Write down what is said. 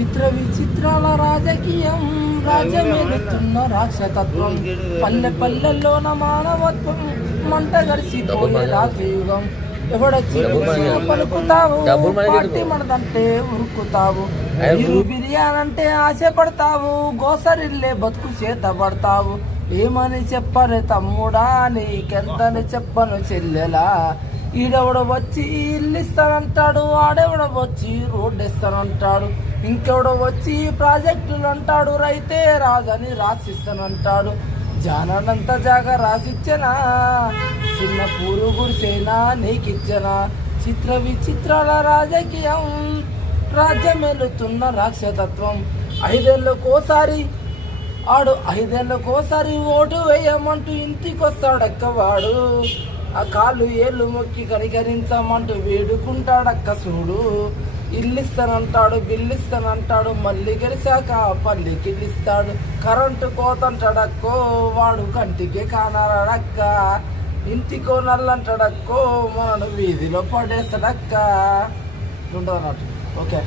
చిత్ర విచిత్రాల రాజకీయం రాజ్యమేలుతున్న రాక్షతత్వం పల్లె పల్లెల్లోన మానవత్వం మంట గడిసిపోయే రాజయుగం ఎవడొచ్చి పలుకుతావు పార్టీ మనదంటే ఉరుకుతావు మీరు బిర్యానంటే ఆశపడతావు గోసరిల్లే బతుకు చేత పడతావు ఏమని చెప్పరు తమ్ముడా నీకెంతని చెప్పను చెల్లెలా ఈడెవడ వచ్చి ఇల్లు ఇస్తానంటాడు ఆడెవడ వచ్చి రోడ్డు ఇస్తానంటాడు ఇంకెవడ వచ్చి ప్రాజెక్టులు అంటాడు రైతే రాజని రాసిస్తానంటాడు జానంత జాగా రాసిచ్చనా చిన్న పూరు గుడిసేనా నీకిచ్చనా చిత్ర విచిత్రాల రాజకీయం రాజ్యమెలుతున్న రాక్షతత్వం ఐదేళ్ళకోసారి ఓటు వేయమంటూ ఇంటికొస్తాడక్కవాడు ఆ కాళ్ళు ఏళ్ళు మొక్కి కనికరించమంటూ వేడుకుంటాడక్క చూడు ఇల్లిస్తానంటాడు బిల్లిస్తానంటాడు మళ్ళీ గెలిచాక పల్లికిల్లిస్తాడు కరెంటు కోతంటాడక్కో వాడు కంటికి కానాడక్క ఇంటికో నల్లంటాడక్కో మనను వీధిలో పడేస్తాడక్క ఉంటుంది అన్నట్టు ఓకే.